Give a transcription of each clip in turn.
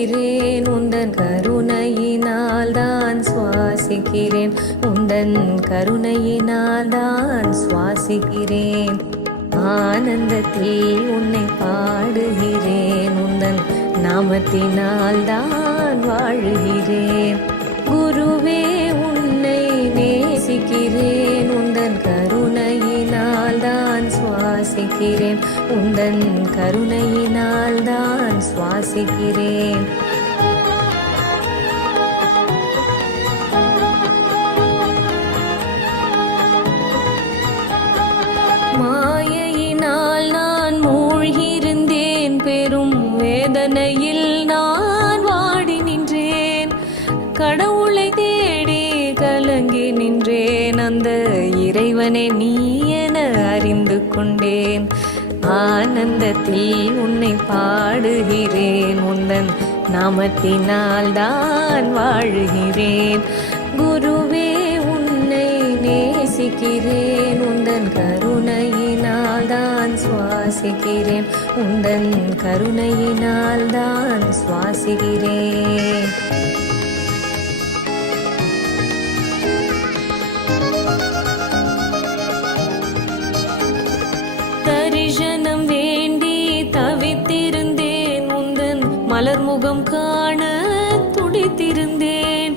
நேசிக்கிறேன் உந்தன் கருணையினால் தான் சுவாசிக்கிறேன் உந்தன் கருணையினால் தான் சுவாசிக்கிறேன் ஆனந்தத்தில் உன்னை பாடுகிறேன் உந்தன் நாமத்தினால் தான் வாழுகிறேன் குருவே உன்னை நேசிக்கிறேன் உந்தன் கருணையினால் தான் சுவாசிக்கிறேன் உந்தன் கருணையினால் தான் சுவாசிக்கிறேன் மாயையினால் நான் மூழ்கியிருந்தேன் பெரும் வேதனையில் நான் வாடி நின்றேன் கடவுளை தேடி கலங்கி நின்றேன் அந்த இறைவனை நீ என அறிந்து கொண்டேன் ஆனந்தத்தில் உன்னை பாடுகிறேன் உந்தன் நாமத்தினால் தான் வாழுகிறேன் குருவே உன்னை நேசிக்கிறேன் உந்தன் கருணையினால் தான் சுவாசிக்கிறேன் உந்தன் கருணையினால் தான் சுவாசிக்கிறேன் தரிசனம் வேண்டி தவித்திருந்தேன் உந்தன் மலர்முகம் காண துடித்திருந்தேன்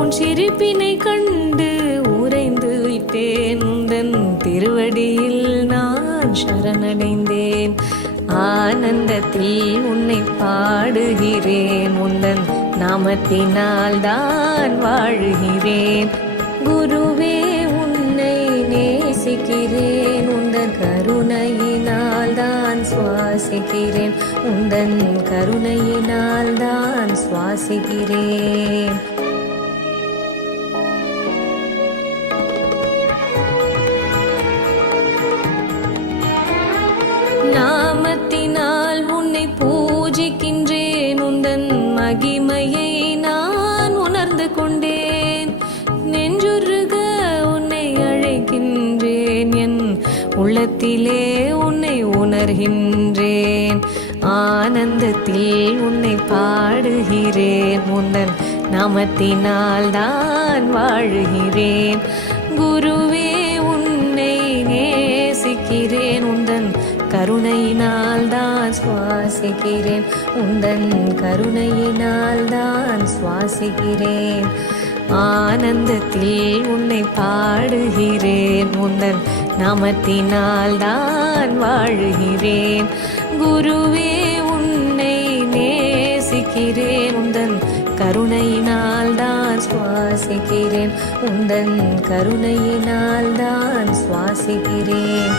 உன் சிரிப்பினை கண்டு உறைந்து விட்டேன் உந்தன் திருவடியில் நான் சரணடைந்தேன் ஆனந்தத்தில் உன்னை பாடுகிறேன் உந்தன் நாமத்தினால் தான் வாழுகிறேன் குருவே உன்னை நேசிக்கிறேன் உந்தன் கருணையினால் தான் சுவாசிக்கிறேன் உந்தன் கருணையினால் தான் சுவாசிக்கிறேன் நாமத்தினால் உன்னை பூஜிக்கின்றேன் உந்தன் மகிமையை நான் உணர்ந்து கொண்டேன் நெஞ்சுருக உன்னை அழைக்கின்றேன் என் உள்ளத்திலே உன்னை உணர்கின்றேன் ஆனந்தத்தில் உன்னை பாடுகிறேன் உந்தன் நாமத்தினால் தான் வாழுகிறேன் குருவே உன்னை நேசிக்கிறேன் உந்தன் கருணையினால் தான் சுவாசிக்கிறேன் உந்தன் கருணையினால் தான் சுவாசிக்கிறேன் ஆனந்தத்தில் உன்னை பாடுகிறேன் உந்தன் நாமத்தினால் தான் வாழுகிறேன் குருவே உன்னை நேசிக்கிறேன் உந்தன் கருணையினால் தான் சுவாசிக்கிறேன் உந்தன் கருணையினால் தான் சுவாசிக்கிறேன்